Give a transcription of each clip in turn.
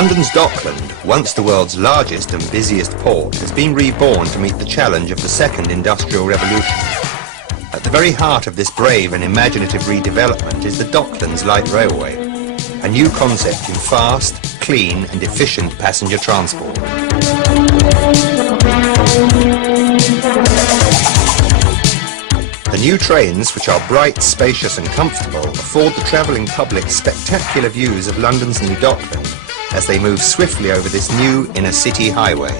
London's Dockland, once the world's largest and busiest port, has been reborn to meet the challenge of the second industrial revolution. At the very heart of this brave and imaginative redevelopment is the Docklands Light Railway, a new concept in fast, clean and efficient passenger transport. The new trains, which are bright, spacious and comfortable, afford the travelling public spectacular views of London's new Dockland as they move swiftly over this new inner-city highway.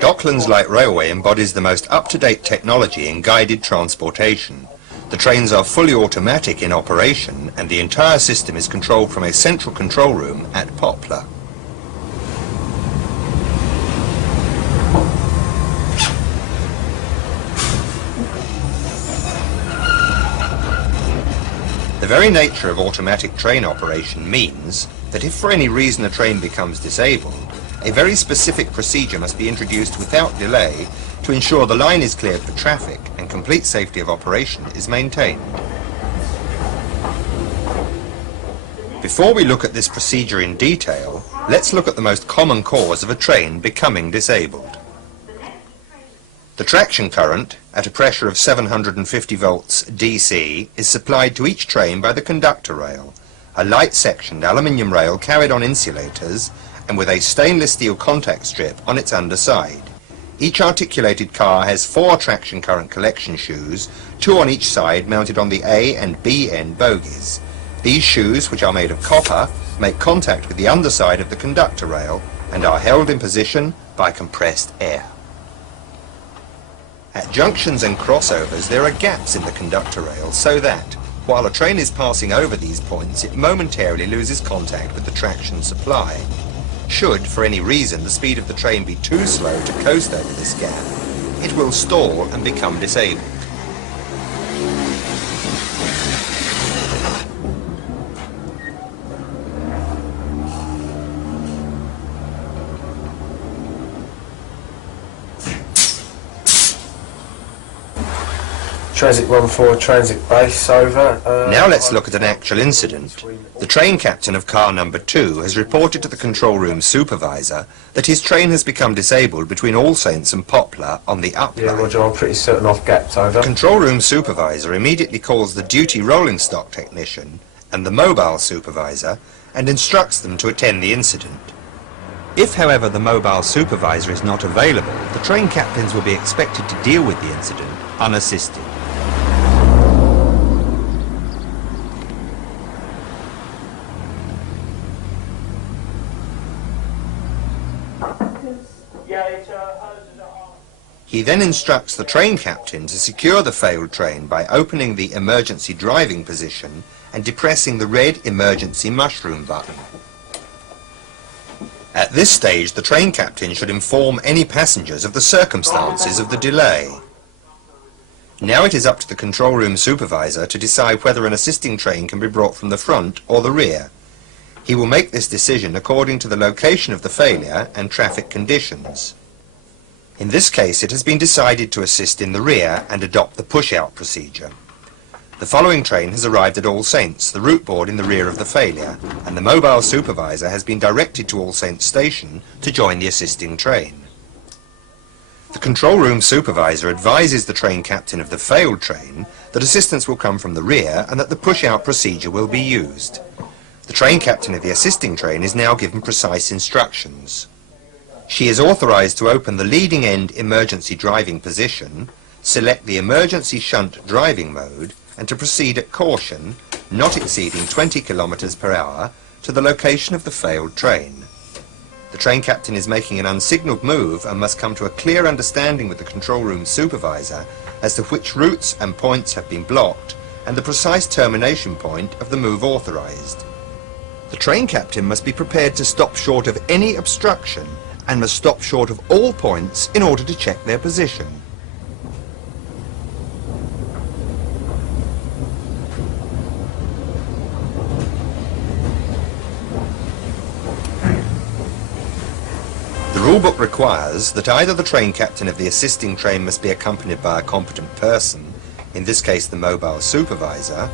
Docklands Light Railway embodies the most up-to-date technology in guided transportation. The trains are fully automatic in operation and the entire system is controlled from a central control room at Poplar. The very nature of automatic train operation means that if for any reason a train becomes disabled, a very specific procedure must be introduced without delay to ensure the line is cleared for traffic and complete safety of operation is maintained. Before we look at this procedure in detail, let's look at the most common cause of a train becoming disabled. The traction current, at a pressure of 750 volts DC, is supplied to each train by the conductor rail, a light-sectioned aluminium rail carried on insulators and with a stainless steel contact strip on its underside. Each articulated car has 4 traction current collection shoes, 2 on each side mounted on the A and B end bogies. These shoes, which are made of copper, make contact with the underside of the conductor rail and are held in position by compressed air. At junctions and crossovers there are gaps in the conductor rail so that, while a train is passing over these points, it momentarily loses contact with the traction supply. Should, for any reason, the speed of the train be too slow to coast over this gap, it will stall and become disabled. Transit 14, transit base, over. Now let's look at an actual incident. The train captain of car number 2 has reported to the control room supervisor that his train has become disabled between All Saints and Poplar on the up line. Yeah, Roger, I'm pretty certain off gaps, over. The control room supervisor immediately calls the duty rolling stock technician and the mobile supervisor and instructs them to attend the incident. If, however, the mobile supervisor is not available, the train captains will be expected to deal with the incident unassisted. He then instructs the train captain to secure the failed train by opening the emergency driving position and depressing the red emergency mushroom button. At this stage, the train captain should inform any passengers of the circumstances of the delay. Now it is up to the control room supervisor to decide whether an assisting train can be brought from the front or the rear. He will make this decision according to the location of the failure and traffic conditions. In this case, it has been decided to assist in the rear and adopt the push-out procedure. The following train has arrived at All Saints, the route board in the rear of the failure, and the mobile supervisor has been directed to All Saints station to join the assisting train. The control room supervisor advises the train captain of the failed train that assistance will come from the rear and that the push-out procedure will be used. The train captain of the assisting train is now given precise instructions. She is authorized to open the leading end emergency driving position, select the emergency shunt driving mode, and to proceed at caution, not exceeding 20 kilometers per hour, to the location of the failed train. The train captain is making an unsignalled move and must come to a clear understanding with the control room supervisor as to which routes and points have been blocked and the precise termination point of the move authorized. The train captain must be prepared to stop short of any obstruction and must stop short of all points in order to check their position. The rulebook requires that either the train captain of the assisting train must be accompanied by a competent person, in this case the mobile supervisor,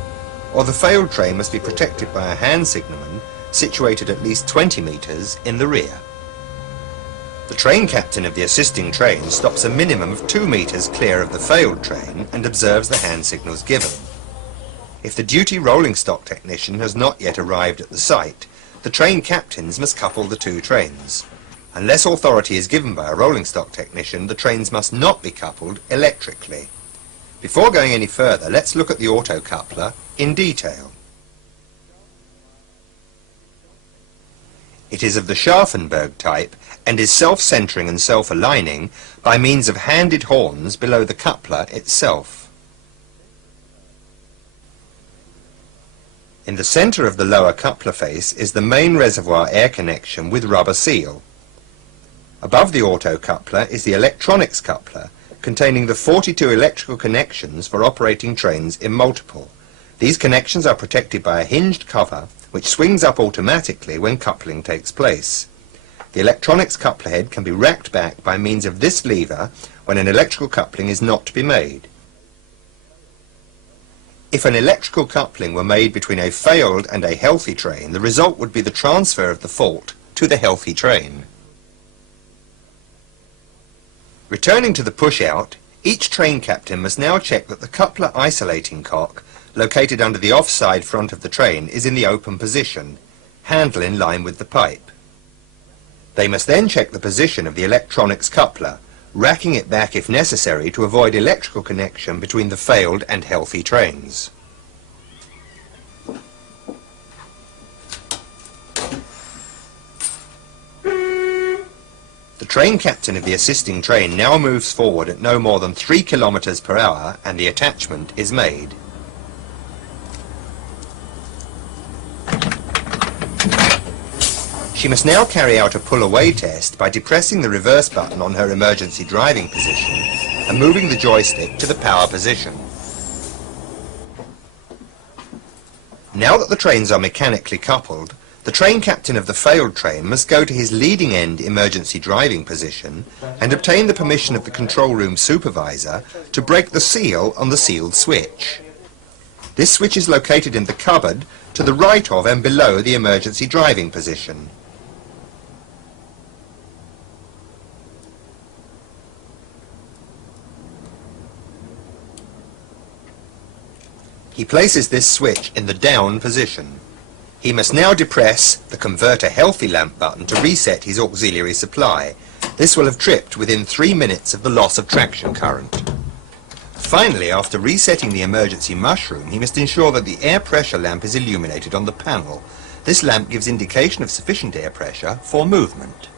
or the failed train must be protected by a hand signalman situated at least 20 metres in the rear. The train captain of the assisting train stops a minimum of 2 metres clear of the failed train and observes the hand signals given. If the duty rolling stock technician has not yet arrived at the site, the train captains must couple the two trains. Unless authority is given by a rolling stock technician, the trains must not be coupled electrically. Before going any further, let's look at the auto coupler in detail. It is of the Scharfenberg type and is self-centering and self-aligning by means of handed horns below the coupler itself. In the centre of the lower coupler face is the main reservoir air connection with rubber seal. Above the auto coupler is the electronics coupler, containing the 42 electrical connections for operating trains in multiple. These connections are protected by a hinged cover which swings up automatically when coupling takes place. The electronics coupler head can be racked back by means of this lever when an electrical coupling is not to be made. If an electrical coupling were made between a failed and a healthy train, the result would be the transfer of the fault to the healthy train. Returning to the push-out, each train captain must now check that the coupler isolating cock, located under the offside front of the train, is in the open position, handle in line with the pipe. They must then check the position of the electronics coupler, racking it back if necessary to avoid electrical connection between the failed and healthy trains. The train captain of the assisting train now moves forward at no more than 3 kilometers per hour and the attachment is made. She must now carry out a pull-away test by depressing the reverse button on her emergency driving position and moving the joystick to the power position. Now that the trains are mechanically coupled, the train captain of the failed train must go to his leading end emergency driving position and obtain the permission of the control room supervisor to break the seal on the sealed switch. This switch is located in the cupboard to the right of and below the emergency driving position. He places this switch in the down position. He must now depress the converter healthy lamp button to reset his auxiliary supply. This will have tripped within 3 minutes of the loss of traction current. Finally, after resetting the emergency mushroom, he must ensure that the air pressure lamp is illuminated on the panel. This lamp gives indication of sufficient air pressure for movement.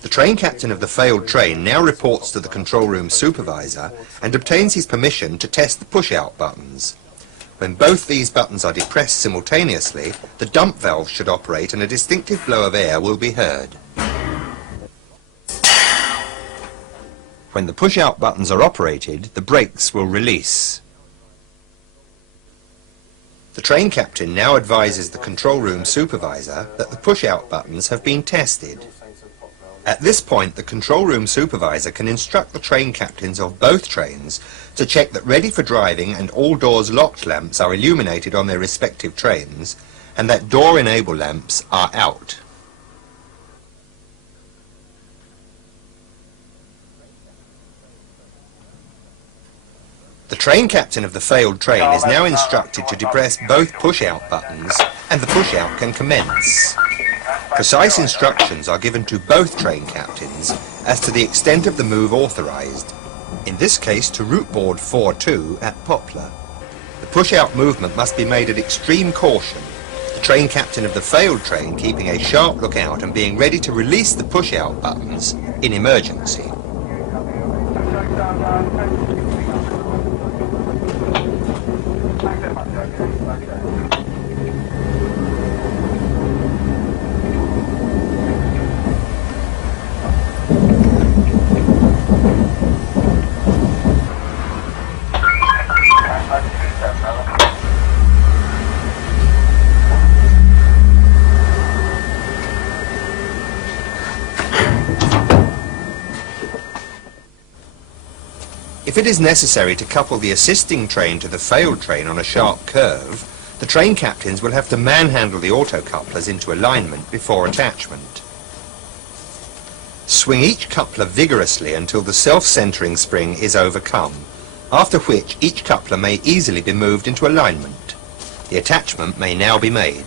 The train captain of the failed train now reports to the control room supervisor and obtains his permission to test the push-out buttons. When both these buttons are depressed simultaneously, the dump valve should operate and a distinctive blow of air will be heard. When the push-out buttons are operated, the brakes will release. The train captain now advises the control room supervisor that the push-out buttons have been tested. At this point, the control room supervisor can instruct the train captains of both trains to check that ready for driving and all doors locked lamps are illuminated on their respective trains and that door enable lamps are out. The train captain of the failed train is now instructed to depress both push-out buttons and the push-out can commence. Precise instructions are given to both train captains as to the extent of the move authorised, in this case to route board 4-2 at Poplar. The push-out movement must be made at extreme caution, the train captain of the failed train keeping a sharp lookout and being ready to release the push-out buttons in emergency. If it is necessary to couple the assisting train to the failed train on a sharp curve, the train captains will have to manhandle the auto-couplers into alignment before attachment. Swing each coupler vigorously until the self-centering spring is overcome, after which each coupler may easily be moved into alignment. The attachment may now be made.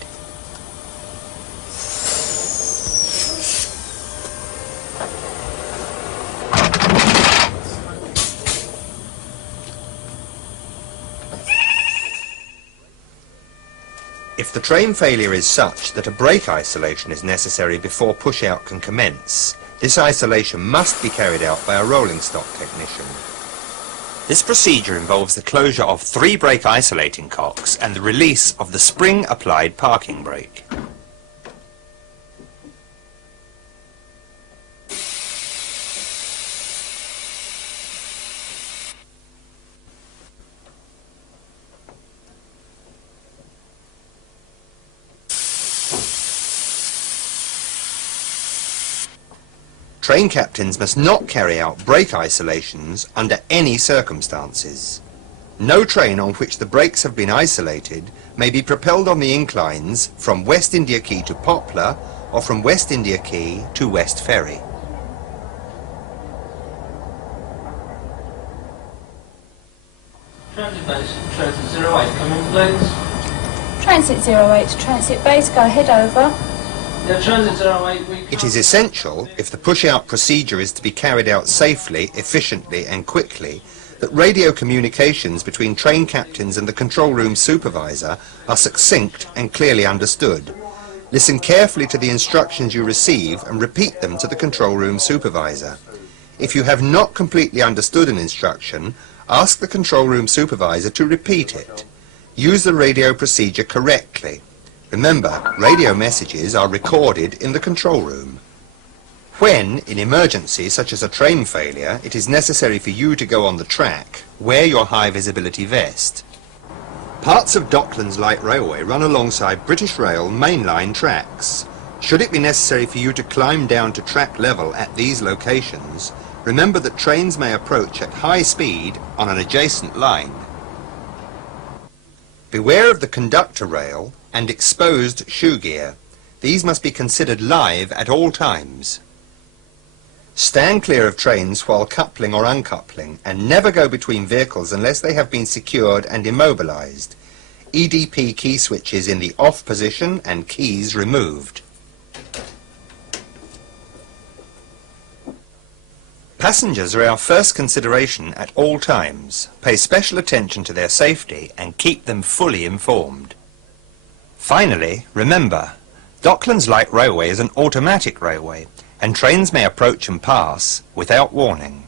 If the train failure is such that a brake isolation is necessary before push-out can commence, this isolation must be carried out by a rolling stock technician. This procedure involves the closure of 3 brake isolating cocks and the release of the spring-applied parking brake. Train captains must not carry out brake isolations under any circumstances. No train on which the brakes have been isolated may be propelled on the inclines from West India Quay to Poplar or from West India Quay to West Ferry. Transit base, transit 08, come in please. Transit 08 to transit base, go ahead over. Yeah, transit 08, It is essential, if the push-out procedure is to be carried out safely, efficiently and quickly, that radio communications between train captains and the control room supervisor are succinct and clearly understood. Listen carefully to the instructions you receive and repeat them to the control room supervisor. If you have not completely understood an instruction, ask the control room supervisor to repeat it. Use the radio procedure correctly. Remember, radio messages are recorded in the control room. When, in emergencies such as a train failure, it is necessary for you to go on the track, wear your high visibility vest. Parts of Docklands Light Railway run alongside British Rail mainline tracks. Should it be necessary for you to climb down to track level at these locations, remember that trains may approach at high speed on an adjacent line. Beware of the conductor rail and exposed shoe gear. These must be considered live at all times. Stand clear of trains while coupling or uncoupling and never go between vehicles unless they have been secured and immobilized. EDP key switches in the off position and keys removed. Passengers are our first consideration at all times. Pay special attention to their safety and keep them fully informed. Finally, remember, Docklands Light Railway is an automatic railway, and trains may approach and pass without warning.